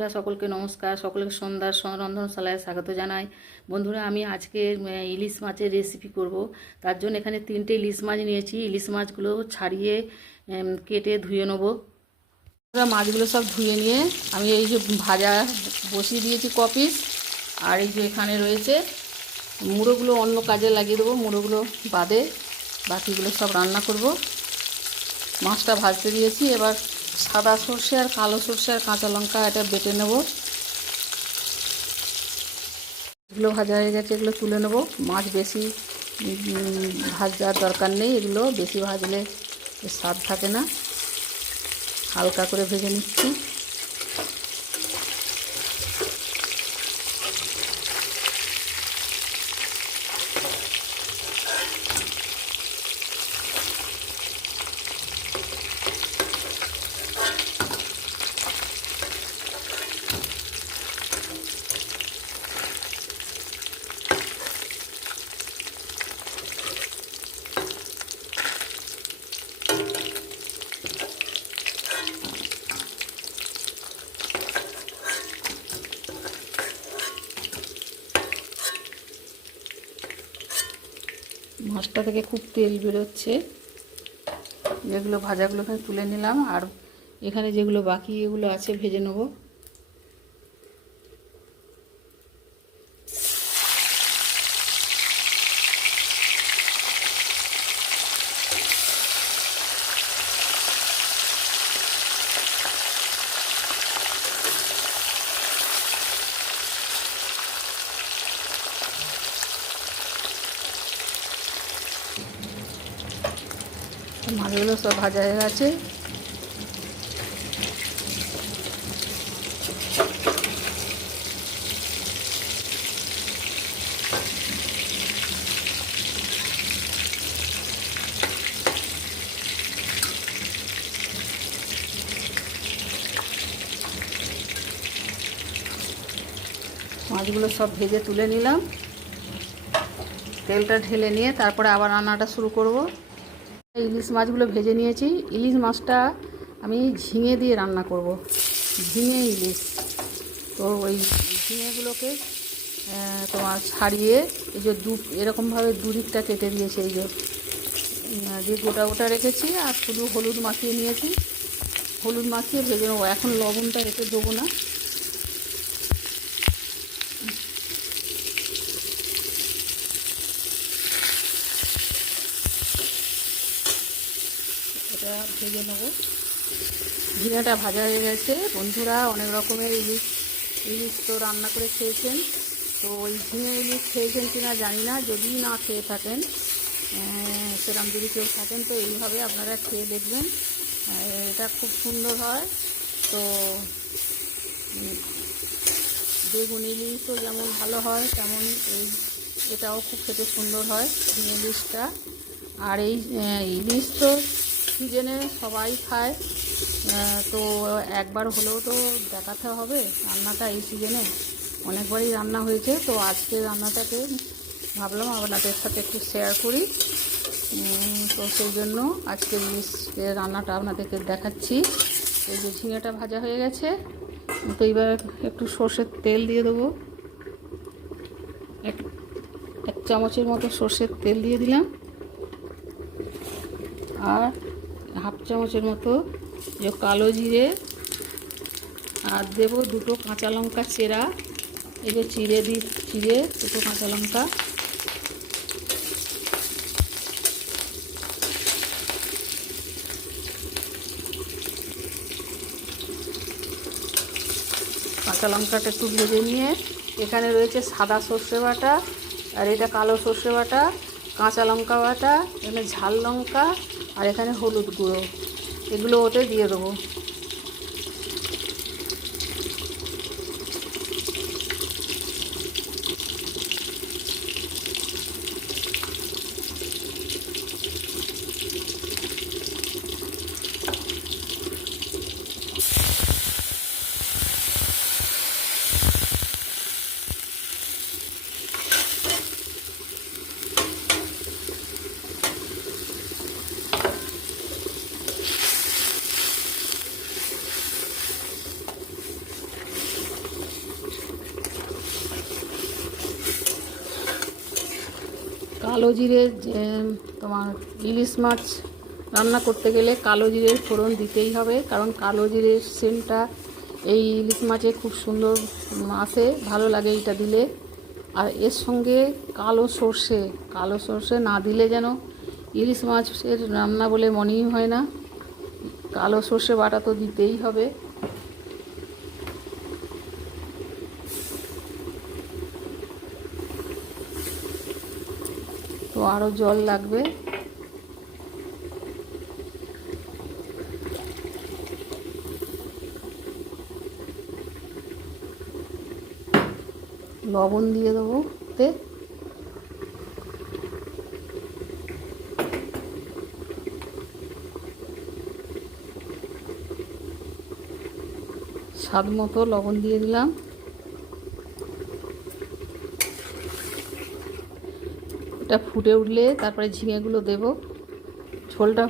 বন্ধুরা সকলকে নমস্কার, সকলকে সন্ধ্যার রন্ধনশালায় স্বাগত জানাই। বন্ধুরা, আমি আজকে ইলিশ মাছের রেসিপি করব। তার জন্য এখানে 3টে ইলিশ মাছ নিয়েছি। ইলিশ মাছগুলো ছাড়িয়ে কেটে ধুয়ে নেব। মাছগুলো সব ধুয়ে নিয়ে আমি এই যে ভাজা বসিয়ে দিয়েছি কপিস। আর এই যে এখানে রয়েছে মুড়োগুলো, অন্য কাজে লাগিয়ে দেবো। মুড়োগুলো বাদে বাকিগুলো সব রান্না করব। মাছটা ভাজতে দিয়েছি। এবার সাদা সর্ষে আর কালো সর্ষে আর কাঁচা লঙ্কা এটা বেটে নেব। এগুলো ভাজা হয়ে গেছে, এগুলো তুলে নেব। মাছ বেশি ভাজার দরকার নেই, এগুলো বেশি ভাজলে স্বাদ থাকে না। হালকা করে ভেজে নিচ্ছি। মাছটা থেকে খুব তেল বেরোচ্ছে। যেগুলো ভাজাগুলো এখানে তুলে নিলাম, আর এখানে যেগুলো বাকি এগুলো আছে ভেজে নেব। মাছগুলো সব ভাজা হয়ে গেছে। মাছগুলো সব ভেজে তুলে নিলাম। তেলটা ঢেলে নিয়ে তারপরে আবার রান্নাটা শুরু করব। ইলিশ মাছগুলো ভেজে নিয়েছি। ইলিশ মাছটা আমি ঝিঙে দিয়ে রান্না করব। ঝিঙে ইলিশ। তো ওই ঝিঙেগুলোকে তোমার ছাড়িয়ে এই যে এরকমভাবে দুদিকটা কেটে দিয়েছি। এই যে গোটা গোটা রেখেছি, আর শুধু হলুদ মাখিয়ে নিয়েছি। হলুদ মাখিয়ে ভেজে নেবো। এখন লবণটা রেখে দেবো না। এটা ভেজে নেবো। ঝিঙেটা ভাজা হয়ে গেছে। বন্ধুরা, অনেক রকমের ইলিশ তো রান্না করে খেয়েছেন। তো ওই ঝিঙে ইলিশ খেয়েছেন কিনা জানি না। যদি না খেয়ে থাকেন, সেরকম যদি কেউ থাকেন, তো এইভাবে আপনারা খেয়ে দেখবেন। এটা খুব সুন্দর হয়। তো বেগুন ইলিশও যেমন ভালো হয়, তেমন এটাও খুব খেতে সুন্দর হয়, ঝিঙে ইলিশটা। আর এই ইলিশ তো সিজনে সবাই খায়। তো একবার হলেও তো দেখাতে হবে রান্নাটা। এই সিজনে অনেকবারই রান্না হয়েছে, তো আজকে রান্নাটাকে ভাবলাম আপনাদের সাথে একটু শেয়ার করি। তো সেই জন্য আজকে ইলিশের রান্নাটা আপনাদেরকে দেখাচ্ছি। এই যে ঝিঙেটা ভাজা হয়ে গেছে, তো এবার একটু সর্ষের তেল দিয়ে দেবো। এক চামচের মতো সর্ষের তেল দিয়ে দিলাম। আর হাফ চামচের মতো যে কালো জিরে, আর দেবো 2টো কাঁচা লঙ্কা চেরা। এই যে চিড়ে 2টো কাঁচা লঙ্কা। কাঁচা লঙ্কাটা একটু ভেজে নিয়ে এখানে রয়েছে সাদা সর্ষে বাটা, আর এটা কালো সর্ষে বাটা, কাঁচা লঙ্কা বাটা, এখানে ঝাল লঙ্কা, আর এখানে হলুদ গুঁড়ো। এগুলো ওতে দিয়ে দেবো। কালো জিরে তোমার ইলিশ মাছ রান্না করতে গেলে কালো জিরের ফোড়ন দিতেই হবে, কারণ কালো জিরের সেন্টটা এই ইলিশ মাছে খুব সুন্দর আসে, ভালো লাগে এইটা দিলে। আর এর সঙ্গে কালো সর্ষে না দিলে যেন ইলিশ মাছের রান্না বলে মনেই হয় না। কালো সর্ষে বাটা তো দিতেই হবে। তো আরও জল লাগবে। লবণ দিয়ে দেবো তে স্বাদ মতো লবণ দিয়ে দিলাম। এটা ফুটে উঠলে তারপরে ঝিঙেগুলো দেব। ঝোলটা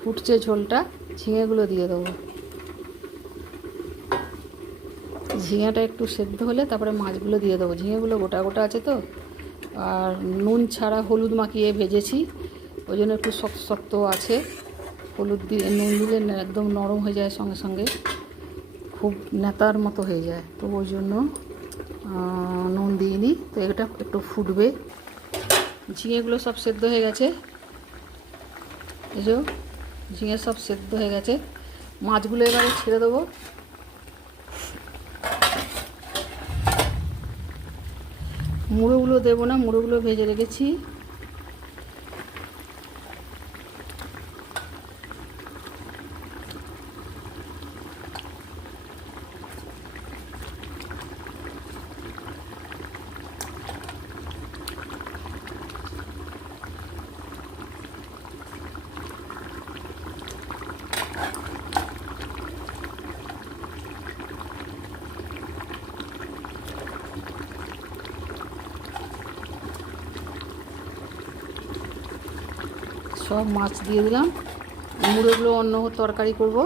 ফুটছে ঝোলটা, ঝিঙেগুলো দিয়ে দেবো। ঝিঙেটা একটু সেদ্ধ হলে তারপরে মাছগুলো দিয়ে দেবো। ঝিঙেগুলো গোটা গোটা আছে তো, আর নুন ছাড়া হলুদ মাখিয়ে ভেজেছি, ওই জন্য একটু শক্ত শক্ত আছে। হলুদ দিয়ে নুন দিলে একদম নরম হয়ে যায়, সঙ্গে সঙ্গে খুব নেতার মতো হয়ে যায়, তো ওই জন্য নুন দিইনি। তো এটা একটু ফুটবে। ঝিঙেগুলো সব সেদ্ধ হয়ে গেছে, এই যে ঝিঙে সব সেদ্ধ হয়ে গেছে। মাছগুলো এবারে ছেড়ে দেবো। মুড়োগুলো দেবো না, মুড়োগুলো ভেজে রেখেছি। সব মাছ দিয়ে দিলাম। মুড়োগুলো অন্য তরকারি করব।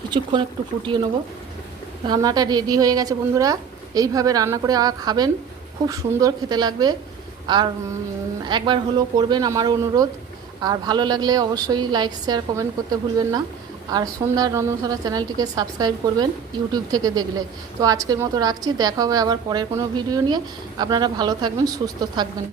কিছুক্ষণ একটু ফুটিয়ে নেব। রান্নাটা রেডি হয়ে গেছে বন্ধুরা। এইভাবে রান্না করে খাবেন, খুব সুন্দর খেতে লাগবে। আর একবার হলেও করবেন, আমার অনুরোধ। আর ভালো লাগলে অবশ্যই লাইক শেয়ার কমেন্ট করতে ভুলবেন না। আর সন্ধ্যার রন্ধনশালা চ্যানেলটিকে সাবস্ক্রাইব করবেন ইউটিউব থেকে দেখলে। তো আজকের মতো রাখছি, দেখা হবে আবার পরের কোনো ভিডিও নিয়ে। আপনারা ভালো থাকবেন, সুস্থ থাকবেন।